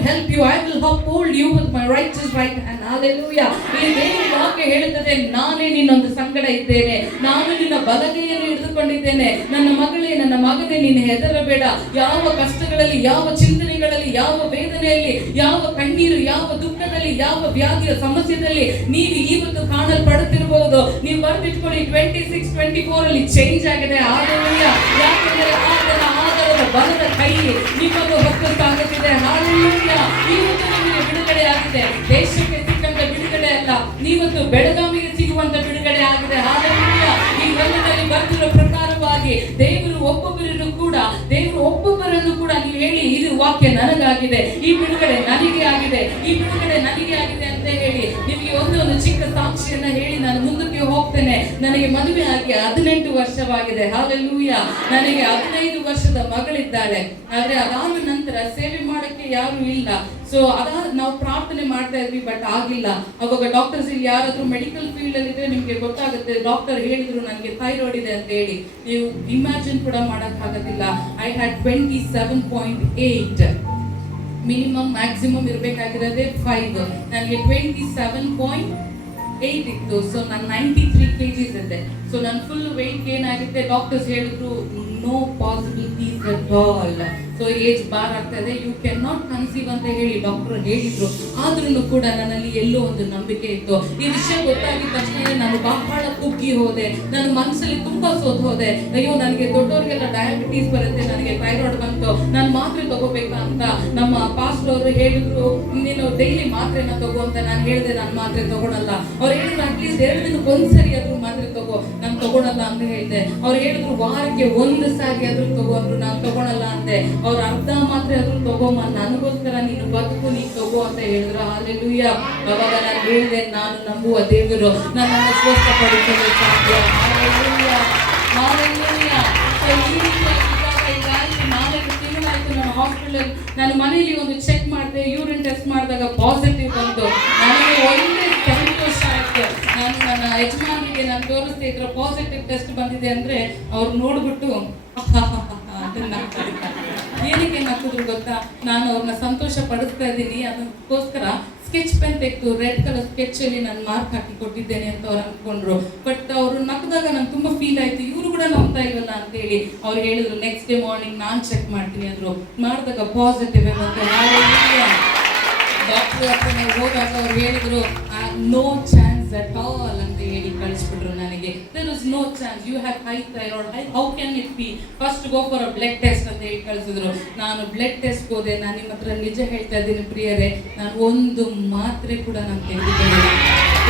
will help you. I will uphold you with my righteous right hand. Hallelujah. ಇಲ್ಲಿ ದೇವರ ವಾಕ್ಯ ಹೇಳುತ್ತದೆ, ನಾನೇ ನಿನ್ನೊಂದು ಸಂಗಡ ಇದ್ದೇನೆ, ನಾನು ನಿನ್ನ ಬಲಗೈಯನ್ನು ಹಿಡಿದುಕೊಂಡಿದ್ದೇನೆ. ನನ್ನ ಮಗಳೇ, ನನ್ನ ಮಗನೇ, ನೀನು ಹೆದರಬೇಡ. ಯಾವ ಕಷ್ಟಗಳಲ್ಲಿ, ಯಾವ ಚಿಂತನೆಗಳಲ್ಲಿ, ಯಾವ ವೇದನೆಯಲ್ಲಿ, ಯಾವ ಕಣ್ಣೀರು, ಯಾವ ದುಃಖದಲ್ಲಿ, ಯಾವ ವ್ಯಾಧಿಯ ಸಮಸ್ಯೆಯಲ್ಲಿ ನೀವು ಇವತ್ತು ಕಾಣಲ್ಪಡುತ್ತಿರಬಹುದು, ನೀವು ಬರೆದಿಟ್ಕೊಳ್ಳಿ. 26-24 ಅಲ್ಲಿ ಚೇಂಜ್ ಆಗಿದೆ. Hallelujah. ಯಾಕಂದರೆ ಆತನ ಆಧಾರದ ಬಲದ ಕೈ ನಿಮ್ಮನ್ನು ಹೊತ್ತು ಸಾಗುತ್ತಿದೆ. Hallelujah. ಇವತ್ತು ನಿಮಗೆ ಬಿಡುಗಡೆ ಆಗಿದೆ. ದೇಶಕ್ಕೆ ಸಿಕ್ಕಂತ ಬಿಡುಗಡೆ ಅಲ್ಲ, ನೀವತ್ತು ಬೆಳಗಾವಿಗೆ ಸಿಗುವಂತ ಬಿಡುಗಡೆ ಆಗಿದೆ. Hallelujah. ಈ ಗ್ರಂಥದಲ್ಲಿ ಬರೆದಿರೋ ಪ್ರಕಾರವಾಗಿ ದೇವರು ಒಬ್ಬೊಬ್ಬರನ್ನು ಕೂಡ ನೀವು ಹೇಳಿ, ಇದು ವಾಕ್ಯ ನನಗಾಗಿದೆ, ಈ ಬಿಡುಗಡೆ ನನಗೆ ಆಗಿದೆ, ಈ ಬಿಡುಗಡೆ ನನಗೆ ಆಗಿದೆ ಅಂತ ಹೇಳಿ ನಿಮಗೆ ಒಂದು ಚಿಕ್ಕ ಸಾಕ್ಷಿಯನ್ನ ಹೇಳಿ ನಾನು ಮುಂದಕ್ಕೆ ಹೋಗ್ತೇನೆ. ನನಗೆ ಮದುವೆ ಆಗಿ 18 ವರ್ಷವಾಗಿದೆ. Hallelujah. ನನಗೆ 15 ವರ್ಷದ ಮಗಳಿದ್ದಾಳೆ. ಆದ್ರೆ ಅದಾದ ನಂತರ ಸೇವೆ ಮಾಡಕ್ಕೆ ಯಾರು ಇಲ್ಲ. ಸೊ ನಾವು ಪ್ರಾರ್ಥನೆ ಮಾಡ್ತಾ ಇದ್ವಿ, ಬಟ್ ಆಗಿಲ್ಲ. ಅವಾಗ ಡಾಕ್ಟರ್ಸ್ ಇಲ್ಲಿ ಯಾರಾದ್ರೂ ಮೆಡಿಕಲ್ ಫೀಲ್ಡ್ ಅಲ್ಲಿ ಇದ್ರೆ ನಿಮ್ಗೆ ಗೊತ್ತಾಗುತ್ತೆ. ಡಾಕ್ಟರ್ ಹೇಳಿದ್ರು ನನಗೆ ಥೈರಾಯ್ಡ್ ಇದೆ ಅಂತ ಹೇಳಿ, ನೀವು ಇಮ್ಯಾಜಿನ್ ಕೂಡ ಮಾಡಕ್ ಆಗೋದಿಲ್ಲ. ಐ ಹ್ಯಾಡ್ 27.8 ಮಿನಿಮಮ್, ಮ್ಯಾಕ್ಸಿಮಮ್ ಇರಬೇಕಾಗಿರೋದೇ 5. ನನಗೆ 27.8 ಇತ್ತು. ಸೊ ನಾನು 93 kgs ಇದ್ದೆ. ಸೊ ನನ್ನ ಫುಲ್ ವೆಯ್ಟ್ ಗೇನ್ ಆಗಿದೆ. ಡಾಕ್ಟರ್ಸ್ ಹೇಳಿದ್ರು no possibilities at all. So age bar ಆಗ್ತಾ ಇದೆ, ಯು ಕ್ಯಾನ್ ನಾಟ್ ಕನ್ಸೀವ್ ಅಂತ ಹೇಳಿ ಡಾಕ್ಟರ್ ಹೇಳಿದ್ರು. ಆದ್ರೂ ಕೂಡ ನನ್ನಲ್ಲಿ ಎಲ್ಲೋ ಒಂದು ನಂಬಿಕೆ ಇತ್ತು. ಈ ವಿಷಯ ಗೊತ್ತಾಗಿದ ತಕ್ಷಣ ನಾನು ಬಹಳ ಕುಗ್ಗಿ ಹೋದೆ. ನನ್ನ ಮನಸ್ಸಲ್ಲಿ ತುಂಬಾ ಸೋತ್ ಹೋದೆ. ಅಯ್ಯೋ, ನನಗೆ ದೊಡ್ಡವರಿಗೆಲ್ಲ ಡಯಾಬಿಟೀಸ್ ಬರುತ್ತೆ, ನನಗೆ ಥೈರಾಯ್ಡ್ ಬಂತು, ನಾನು ಮಾತ್ರೆ ತಗೋಬೇಕಾ ಅಂತ ನಮ್ಮ ಪಾಸ್ಟರ್ ಅವರು ಹೇಳಿದ್ರು, ನೀನು ಡೈಲಿ ಮಾತ್ರೆನ ತಗೋ ಅಂತ. ನಾನು ಹೇಳಿದೆ ನಾನು ಮಾತ್ರೆ ತಗೊಳಲ್ಲ. ಅವ್ರು ಹೇಳಿದ್ರು ಅಟ್ಲೀಸ್ಟ್ 2 ದಿನಕ್ಕೆ ಒಂದ್ಸರಿ ಆದ್ರೂ ಮಾತ್ರೆ ತಗೋ. ನಾನು ತಗೊಳಲ್ಲ ಅಂತ ಹೇಳಿದೆ. ಅವ್ರು ಹೇಳಿದ್ರು ವಾರಕ್ಕೆ 1 ಸಾರಿ ಆದ್ರೂ ತಗೋ ಅಂದ್ರು. ನಾನು ತಗೊಳಲ್ಲ ಅಂದೆ. ಅವ್ರು ಅರ್ಧ ಮಾತ್ರೆ ಆದ್ರೂ ತಗೋಮ್ಮ, ನನಗೋಸ್ಕರ ನೀನು ಬದುಕು, ನೀನು ತಗೋ ಅಂತ ಹೇಳಿದ್ರು. Hallelujah. ಅವಾಗ ನಾನು ಹೇಳಿದೆ, ನಾನು ನಂಬುವ ದೇವರು ನನ್ನನ್ನು ಸ್ವಸ್ಥಪಡಿಸಲು ಸಾಧ್ಯ. Hallelujah. Hallelujah. ಸೊ ಈ ರೀತಿಯಾಗಿ ಈಗಾಗಲೇ 4 ತಿಂಗಳಾಯ್ತು ನಾನು ಹಾಸ್ಪಿಟಲ್. ನಾನು ಮನೆಯಲ್ಲಿ ಒಂದು ಚೆಕ್ ಮಾಡಿದೆ, ಯೂರಿನ್ ಟೆಸ್ಟ್ ಮಾಡಿದಾಗ ಪಾಸಿಟಿವ್ ಬಂತು. ನನಗೆ ಒಳ್ಳೆ ಸಂತೋಷ ಆಯ್ತು. ನಾನು ನನ್ನ ಯಜಮಾನಿಗೆ ನಾನು ತೋರಿಸ್ತಾ ಇದ್ರೆ ಪಾಸಿಟಿವ್ ಟೆಸ್ಟ್ ಬಂದಿದೆ ಅಂದ್ರೆ ಅವ್ರು ನೋಡ್ಬಿಟ್ಟು ಏನಕ್ಕೆ ನಕ್ಕಿದ್ರು ಗೊತ್ತಾ? ನಾನು ಅವ್ರನ್ನ ಸಂತೋಷ ಪಡಿಸ್ತಾ ಇದ್ದೀನಿ, ಅದಕ್ಕೋಸ್ಕರ ಸ್ಕೆಚ್ ಪೆನ್ ತೆಗೆದು ರೆಡ್ ಕಲರ್ ಸ್ಕೆಚ್ ಅಲ್ಲಿ ನಾನು ಮಾರ್ಕ್ ಹಾಕಿ ಕೊಟ್ಟಿದ್ದೇನೆ ಅಂತ ಅವ್ರು ಅನ್ಕೊಂಡ್ರು. ಬಟ್ ಅವರು ನಕ್ಕದಾಗ ನಂಗೆ ತುಂಬಾ ಫೀಲ್ ಆಯ್ತು, ಇವರು ಕೂಡ ನಂಬ್ತಾ ಇಲ್ವಲ್ಲ ಅಂತ ಹೇಳಿ. ಅವ್ರು ಹೇಳಿದ್ರು ನೆಕ್ಸ್ಟ್ ಡೇ ಮಾರ್ನಿಂಗ್ ನಾನು ಚೆಕ್ ಮಾಡ್ತೀನಿ ಅಂದ್ರು. ಮಾಡಿದಾಗ ಪಾಸಿಟಿವ್ ಬಂತು. ಡಾಕ್ಟರ್ ಹತ್ರ ಹೋದಾಗ ಅವ್ರು ಹೇಳಿದ್ರು ನೋ ಚಾನ್ಸ್ ಅಟ್ ಆಲ್ ಅಂತ ಹೇಳಿ ಕಳಿಸ್ಬಿಟ್ರು ನನಗೆ. There is no chance, you have high thyroid, how can it be, first go for a blood test ಅಂತ ಹೇಳಿ ಕಳಿಸಿದ್ರು. ನಾನು ಬ್ಲಡ್ ಟೆಸ್ಟ್ ಹೋದೆ. ನಾನು ನಿಮ್ಮ ಹತ್ರ ನಿಜ ಹೇಳ್ತಾ ಇದ್ದೀನಿ ಪ್ರಿಯರೇ, ನಾನು ಒಂದು ಮಾತ್ರೆ ಕೂಡ ನಾನು ತೆಗೆದುಕೊಂಡಿಲ್ಲ,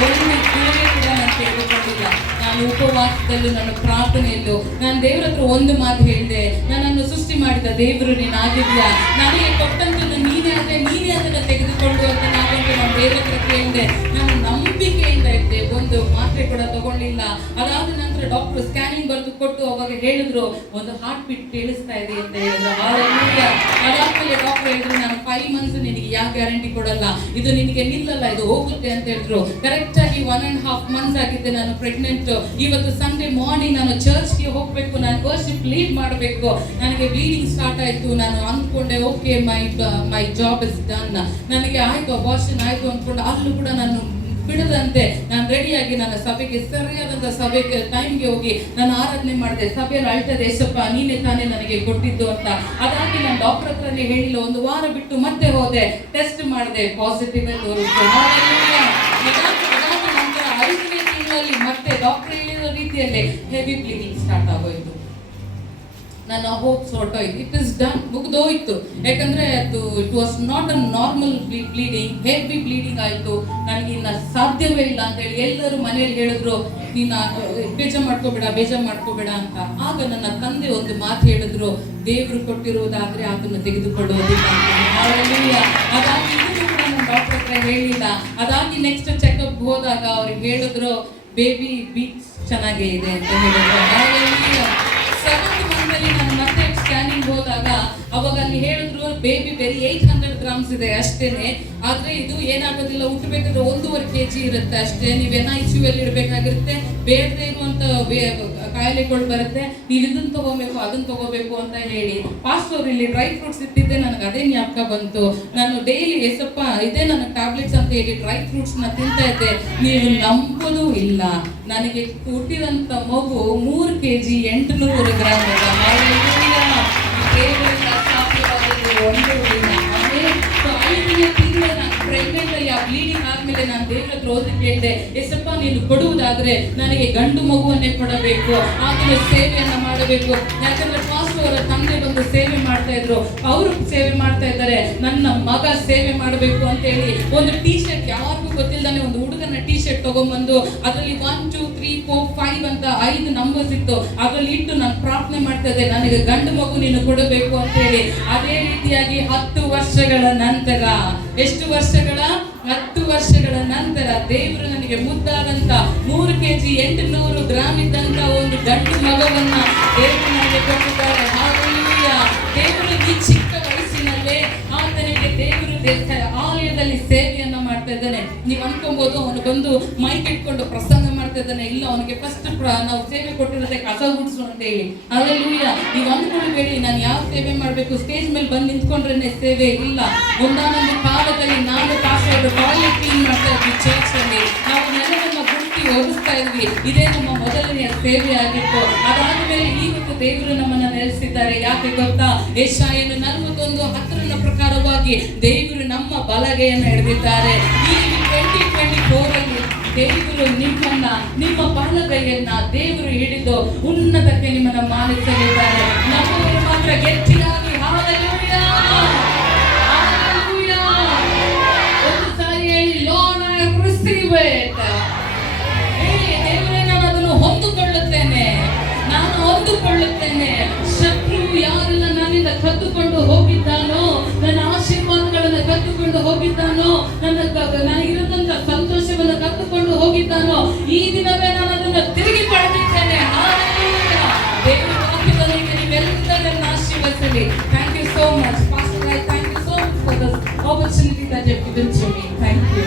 ಒಂದು ಗುಳಿಗೆ ಕೂಡ ನಾನು ತೆಗೆದುಕೊಂಡಿಲ್ಲ. ನಾನು ಉಪವಾಸದಲ್ಲೂ ನನ್ನ ಪ್ರಾರ್ಥನೆಯಲ್ಲೂ ನಾನು ದೇವ್ರ ಹತ್ರ ಒಂದು ಮಾತು ಹೇಳಿದೆ, ನನ್ನನ್ನು ಸೃಷ್ಟಿ ಮಾಡಿದ ದೇವರು ನೀನಾಗಿದ್ಯಾ, ನನಗೆ ಕೊಟ್ಟಂತದ್ದು ನೀನೇ ಆದರೆ ನೀನೇ ಅದನ್ನು ತೆಗೆದುಕೊಂಡು ಅಂತ ನಾನು ದೇವ್ರ ಹತ್ರ ಕೇಳಿದೆ. ನಾನು ನಂಬಿಕೆಯಿಂದ ಇದ್ದೆ, ಒಂದು ಮಾತ್ರೆ ಕೂಡ ತಗೊಳ್ಳಿಲ್ಲ. ಅದಾದ ನಂತರ ಡಾಕ್ಟರ್ ಸ್ಕ್ಯಾನಿಂಗ್ ಬರೆದು ಕೊಟ್ಟು ಅವಾಗ ಹೇಳಿದ್ರು ಒಂದು ಹಾರ್ಟ್ ಬೀಟ್ ಕೇಳಿಸ್ತಾ ಇದೆ ಅಂತ ಹೇಳಿದ್ರು. ಅದಾದ್ಮೇಲೆ ಡಾಕ್ಟರ್ ಹೇಳಿದ್ರು ನಾನು 5 months ನಿನಗೆ ಯಾವ ಗ್ಯಾರಂಟಿ ಕೊಡಲ್ಲ, ಇದು ನಿನಗೆ ನಿಲ್ಲಲ್ಲ, ಇದು ಹೋಗುತ್ತೆ ಅಂತ ಹೇಳಿದ್ರು. ಕರೆಕ್ಟ್ ಆಗಿ 1.5 months ಆಗಿದ್ದೆ ನಾನು ಪ್ರೆಗ್ನೆಂಟ್. ಇವತ್ತು ಸಂಡೇ ಮಾರ್ನಿಂಗ್ ನಾನು ಚರ್ಚ್ಗೆ ಹೋಗ್ಬೇಕು, ನಾನು ವರ್ಷಿಪ್ ಲೀಡ್ ಮಾಡಬೇಕು. ನನಗೆ ಬ್ಲೀಡಿಂಗ್ ಸ್ಟಾರ್ಟ್ ಆಯ್ತು. ನಾನು ಅಂದ್ಕೊಂಡೆ okay my job is done, ನನಗೆ ಆಯ್ತು, ಅಬಾರ್ಷನ್ ಆಯ್ತು ಅಂದ್ಕೊಂಡು ಅಲ್ಲೂ ಕೂಡ ನಾನು ಬಿಡದಂತೆ ನಾನು ರೆಡಿಯಾಗಿ ನನ್ನ ಸಭೆಗೆ ಸರಿಯಾದಂಥ ಸಭೆಗೆ ಟೈಮ್ಗೆ ಹೋಗಿ ನಾನು ಆರಾಧನೆ ಮಾಡಿದೆ. ಸಭೆಯಲ್ಲಿ ಅಳ್ತದೆ, ಯೇಸಪ್ಪ ನೀನೇ ತಾನೇ ನನಗೆ ಕೊಟ್ಟಿದ್ದು ಅಂತ. ಅದಾಗಿ ನಾನು ಡಾಕ್ಟರ್ ಹತ್ರನೇ ಹೇಳಿಲ್ಲ, 1 ವಾರ ಬಿಟ್ಟು ಮತ್ತೆ ಹೋದೆ, ಟೆಸ್ಟ್ ಮಾಡಿದೆ, ಪಾಸಿಟಿವ್ ತೋರಿಸ್ತು. ಅದಾದ ನಂತರ 5ನೇ ತಿಂಗಳಲ್ಲಿ ಮತ್ತೆ ಡಾಕ್ಟರ್ ಹೇಳಿರೋ ರೀತಿಯಲ್ಲೇ ಹೆವಿ ಬ್ಲೀಡಿಂಗ್ ಸ್ಟಾರ್ಟ್ ಆಗೋಯ್ತು. ನನ್ನ ಹೋಪ್ಸ್ ಹೊರಟೋಯ್ತು. ಇಟ್ ಇಸ್ ಡನ್, ಮುಗಿದೋಯ್ತು. ಯಾಕಂದ್ರೆ ಅದು it was not a normal bleeding, heavy bleeding ಆಯಿತು. ನನಗೆ ಇನ್ನು ಸಾಧ್ಯವೇ ಇಲ್ಲ ಅಂತ ಹೇಳಿ ಎಲ್ಲರೂ ಮನೆಯಲ್ಲಿ ಹೇಳಿದ್ರು, ನೀನು ಬೇಜಾರು ಮಾಡ್ಕೋಬೇಡ ಅಂತ. ಆಗ ನನ್ನ ತಂದೆ ಒಂದು ಮಾತು ಹೇಳಿದ್ರು, ದೇವರು ಕೊಟ್ಟಿರುವುದಾದ್ರೆ ಅದನ್ನು ತೆಗೆದುಕೊಳ್ಳುವುದಿಲ್ಲ ಅಂತ. ಅದಾಗಿ ಇದನ್ನು ಕೂಡ ನಾನು ಡಾಕ್ಟರ್ ಹತ್ರ ಹೇಳಿಲ್ಲ. ಅದಾಗಿ ನೆಕ್ಸ್ಟ್ ಚೆಕಪ್ ಹೋದಾಗ ಅವ್ರಿಗೆ ಹೇಳಿದ್ರು ಬೇಬಿ ಬೀಟ್ಸ್ ಚೆನ್ನಾಗೇ ಇದೆ ಅಂತ ಹೇಳಿದ್ರು. 7th monthಲ್ಲಿ ನಾನು ಮತ್ತೆ ಸ್ಕ್ಯಾನಿಂಗ್ ಹೋದಾಗ ಅವಾಗ ಅಲ್ಲಿ ಹೇಳಿದ್ರು ಬೇಬಿ ಬೇರೆ 800 grams ಇದೆ ಅಷ್ಟೇನೆ, ಆದ್ರೆ ಇದು ಏನಾಗೋದಿಲ್ಲ, ಹುಟ್ಟಬೇಕಾದ್ರೆ 1.5 kg ಇರುತ್ತೆ ಅಷ್ಟೇ, ನೀವೇನ ICU ಅಲ್ಲಿ ಇಡಬೇಕಾಗಿರುತ್ತೆ, ಬೇಡದೇ ಇರುವಂತ ಕಾಯಿಲೆಗಳು ಬರುತ್ತೆ, ನೀವು ಇದನ್ನ ತಗೋಬೇಕು ಅದನ್ನ ತಗೋಬೇಕು ಅಂತ ಹೇಳಿ. ಪಾಸ್ಟರ್ ಇಲ್ಲಿ ಡ್ರೈ ಫ್ರೂಟ್ಸ್ ಇಟ್ಟಿದ್ದೆ, ನನಗೆ ಅದೇ ಜ್ಞಾಪಕ ಬಂತು. ನಾನು ಡೈಲಿ ಎಸಪ್ಪ ಇದೇ ನನಗೆ ಟ್ಯಾಬ್ಲೆಟ್ಸ್ ಅಂತ ಹೇಳಿ ಡ್ರೈ ಫ್ರೂಟ್ಸ್ ನ ತಿಂತಾ ಇದ್ದೆ. ನೀವು ನಂಬೋದು ಇಲ್ಲ, ನನಗೆ ಹುಟ್ಟಿದಂತ ಮಗು 3 kg 800 ಗ್ರಾಮ್ ಪ್ರೆಗ್ನೆಂಟ್ ಆಗಿ ಆ ಬ್ಲೀಡಿಂಗ್ ಆದ್ಮೇಲೆ ನಾನು ದೇವ್ರ ಹತ್ರ ಹೋಗಿ ಕೇಳಿದೆ, ಎಸಪ್ಪ ನೀನು ಕೊಡುವುದಾದ್ರೆ ನನಗೆ ಗಂಡು ಮಗುವನ್ನೇ ಕೊಡಬೇಕು, ಆತನ ಸೇವೆಯನ್ನ ಮಾಡಬೇಕು. ಯಾಕಂದ್ರೆ ಪಾಸ್ಟರ್ ಅವರ ತಂದೆ ಬಂದು ಸೇವೆ ಮಾಡ್ತಾ ಇದ್ರು, ಅವರು ಸೇವೆ ಮಾಡ್ತಾ ಇದ್ದಾರೆ, ನನ್ನ ಮಗ ಸೇವೆ ಮಾಡಬೇಕು ಅಂತ ಹೇಳಿ ಒಂದು ಟೀ ಶರ್ಟ್, ಯಾರಿಗೂ ಗೊತ್ತಿಲ್ಲದಾನೆ ಒಂದು ಹುಡುಗನ ಟೀ ಶರ್ಟ್ ತಗೊಂಡ್ಬಂದು ಅದರಲ್ಲಿ 1 2 3 4 5 ಅಂತ 5 ನಂಬರ್ಸ್ ಇತ್ತು, ಅದರಲ್ಲಿ ಇಟ್ಟು ನಾನು ಪ್ರಾರ್ಥನೆ ಮಾಡ್ತಾ ಇದ್ದೆ, ನನಗೆ ಗಂಡು ಮಗು ನೀನು ಕೊಡಬೇಕು ಅಂತ ಹೇಳಿ. ಅದೇ ರೀತಿಯಾಗಿ 10 ವರ್ಷಗಳ ನಂತರ, ಎಷ್ಟು ವರ್ಷಗಳ 10 ವರ್ಷಗಳ ನಂತರ ದೇವರು ನನಗೆ ಮುದ್ದಾದಂತ 3 kg 800 ಗ್ರಾಮ್ ಇದ್ದಂತ ಒಂದು ಗಂಡು ಮಗವನ್ನ ದೇವರು ನನಗೆ ಕೊಟ್ಟಿದ್ದಾರೆ. ಹಾಲೆಲೂಯಾ. ದೇವರು ಈ ಚಿಕ್ಕ ವಯಸ್ಸಿನಲ್ಲೇ ಆತನಿಗೆ ದೇವರು ಆಲಯದಲ್ಲಿ ಸೇವೆಯನ್ನ ಮಾಡ್ತಾ ಇದ್ದಾನೆ. ನೀವು ಅನ್ಕೊಬಹುದು ಅವನು ಬಂದು ಮೈಕ್ ಇಟ್ಕೊಂಡು ಪ್ರಸಂಗ ಮಾಡ್ತಾ ಇದ್ದಾನೆ, ಇಲ್ಲ ಅವನಿಗೆ ಫಸ್ಟ್ ನಾವು ಸೇವೆ ಕೊಟ್ಟಿರೋದೇ ಕಸ ಗುಡಿಸು ಅಂತ ಹೇಳಿ. ಹಾಲೆಲೂಯಾ. ನೀವು ಅಂದ್ಕೊಳ್ಬೇಡಿ ನಾನು ಯಾವ ಸೇವೆ ಮಾಡಬೇಕು, ಸ್ಟೇಜ್ ಮೇಲೆ ಬಂದು ನಿಂತ್ಕೊಂಡ್ರೆ ಸೇವೆ ಇಲ್ಲ. ಒಂದಾನೊಂದು ಕಾಲದಲ್ಲಿ ನಾನು ಪಾಸ್ಟರ್ ಟಾಯ್ಲೆಟ್ ಕ್ಲೀನ್ ಮಾಡ್ತಾ ಇದ್ವಿ, ಚರ್ಚ್ ಅಲ್ಲಿ ನಾವು ನೆಲವನ್ನು ಗುಂಡಿ ಒರೆಸ್ತಾ ಇದ್ವಿ, ಇದೇ ನಮ್ಮ ಮೊದಲನೆಯ ಸೇವೆ ಆಗಿತ್ತು. ಅದಾದ್ಮೇಲೆ ಇವತ್ತು ದೇವರು ನಮ್ಮನ್ನ ನೆಲೆಸಿದ್ದಾರೆ. ಯಾಕೆ ಗೊತ್ತಾ? ಯೆಶಾಯನು 41:10 ಪ್ರಕಾರವಾಗಿ ದೇವರು ನಮ್ಮ ಬಲಗೈಯನ್ನು ಹಿಡಿದಿದ್ದಾರೆ. ಈ 2024 ಅಲ್ಲಿ ದೇವರು ನಿಮ್ಮನ್ನ, ನಿಮ್ಮ ಬಲಗೈಯನ್ನ ದೇವರು ಹಿಡಿದು ಉನ್ನತಕ್ಕೆ ನಿಮ್ಮನ್ನ ಮಾನಿಸಲಿದ್ದಾರೆ. ನಮ್ಮವರು ಮಾತ್ರ ಗಟ್ಟಿಯಾಗಿ ಹಾಲೆಲೂಯಾ ಹಾಲೆಲೂಯಾ ಒಂದು ಸಾರಿ ಹೇಳಿ, ಲಾರ್ಡ್ ಐ ರಿಸೀವ್ ಇಟ್. ದೇವರೇ ನಾನು ಅದನ್ನು ಹೊಂದಿಕೊಳ್ಳುತ್ತೇನೆ, ನಾನು ಹೊಂದಿಕೊಳ್ಳುತ್ತೇನೆ. ಶತ್ರು ಯಾರೆಲ್ಲ ನನ್ನಿಂದ ಕದ್ದುಕೊಂಡು ಹೋಗಿದ್ದಾನೋ, ನನ್ನ ಆಶೀರ್ವಾದಗಳನ್ನು ಕದ್ದುಕೊಂಡು ಹೋಗಿದ್ದಾನೋ, ನನಗಿರುವಂತ ಸಂತೋಷವನ್ನು ಕದ್ದುಕೊಂಡು ಹೋಗಿದ್ದಾನೋ, ಈ ದಿನವೇ ನಾನು ಅದನ್ನು ತಿರುಗಿ ಪಡೆದಿದ್ದೇನೆ. ಹಾಲೆಲೂಯಾ. ದೇವರ ವಾಕ್ಯದೊಂದಿಗೆ ನೀವೆಲ್ಲರನ್ನು ಆಶೀರ್ವದಿಸಲಿ. Thank you so much pastor. I thank you so much for this opportunity that you have given to me. Thank you.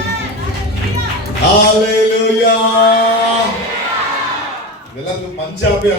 Hallelujah. ಎಲ್ಲರೂ ಪಂಜಾಬಿ